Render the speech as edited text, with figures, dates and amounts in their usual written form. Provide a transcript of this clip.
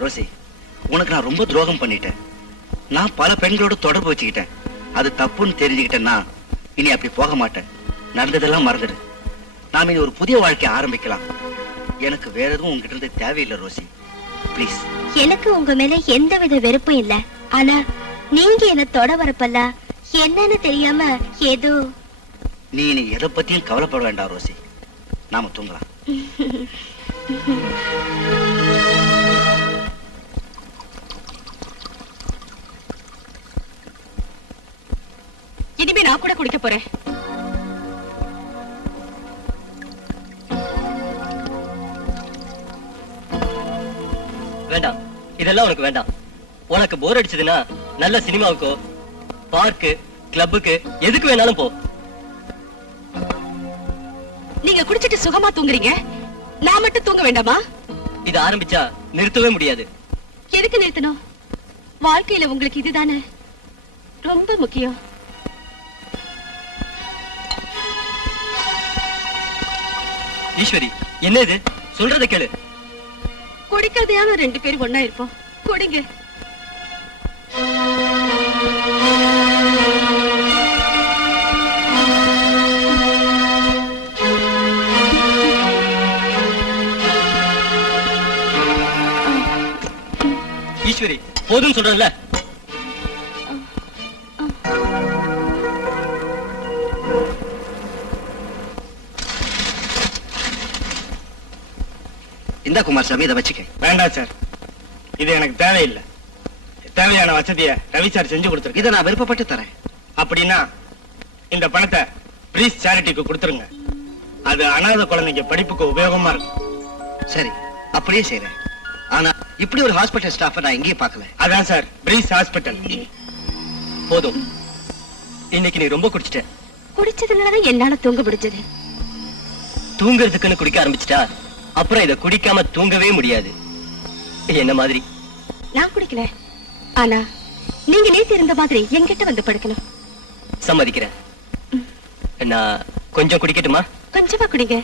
Rousey, உனக்கு நான் ரொம்ப துரோகம் பண்ணிட்டேன். நான் பல பெண்களோட தொடர்பு வச்சுக்கிட்டேன். அது தப்புன்னு தெரிஞ்சுக்கிட்டேன்னா இனி அப்படி போக மாட்டேன். நடந்ததெல்லாம் மறந்துடு. நாம இனி ஒரு புதிய வாழ்க்கையை ஆரம்பிக்கலாம். எனக்கு வேற எதுவும் உங்ககிட்ட இருந்து தேவையில்லை ரோசி, ப்ளீஸ். எனக்கு உங்க மேல எந்தவித வெறுப்பும் இல்ல. ஆனா நீங்க என்ன தொட வரப்பல்ல என்னன்னு தெரியாம ஏதோ. நீ இனி எதை பத்தியும் கவலைப்பட வேண்டாம் ரோசி. நாம தூங்கலாம். இனிமே நான் கூட குடிக்க போறேன். வேண்டாம், இதெல்லாம் உனக்கு வேண்டாம். உனக்கு போர் அடிச்சதுன்னா நல்ல சினிமாவுக்கோ பார்க்கு கிளப்புக்கு எதுக்கு வேணாலும் போ. நீங்க குடிச்சிட்டு சுகமா தூங்குறீங்க, நான் மட்டும் தூங்க வேண்டாமா? இது ஆரம்பிச்சா நிறுத்தவே முடியாது. எதுக்கு நிறுத்தணும்? வாழ்க்கையில உங்களுக்கு இதுதானே ரொம்ப முக்கியம். ஈஸ்வரி, என்ன இது? சொல்றத கேளு. குடிக்கிறதையான 2 பேர் ஒன்னா இருப்போம். குடிங்க. ஈஸ்வரி, போதும் சொல்றேன்ல. இந்த குமாரசாமி இதை வச்சுக்க. வேண்டாம் சார், இது எனக்கு தேவையில்லை. தேவையான வசதியை ரவி சார் செஞ்சு கொடுத்துருக்கு. இதை நான் விருப்பப்பட்டு தரேன். அப்படின்னா இந்த பணத்தை பிரீஸ் சேரிட்டிக்கு கொடுத்துருங்க. அது அனாதை குழந்தைங்க படிப்புக்கு உபயோகமா இருக்கும். சரி, அப்படியே செய்றேன். ஆனா இப்படி ஒரு ஹாஸ்பிட்டல் ஸ்டாஃபை நான் எங்கேயும் பார்க்கல. அதான் சார் பிரீஸ் ஹாஸ்பிட்டல். போதும், இன்னைக்கு நீ ரொம்ப குடிச்சிட்ட. குடிச்சதுனாலதான் என்னால தூங்க முடிஞ்சது. தூங்குறதுக்குன்னு குடிக்க ஆரம்பிச்சிட்டா அப்புறம் இதை குடிக்காம தூங்கவே முடியாது. என்ன மாதிரி நான் குடிக்கல, ஆனா நீங்க நேத்து இருந்த மாதிரி என்கிட்ட வந்து படுக்கணும். சம்மதிக்கிறேன். நான் கொஞ்சம் குடிக்கட்டுமா? கொஞ்சமா குடிங்க.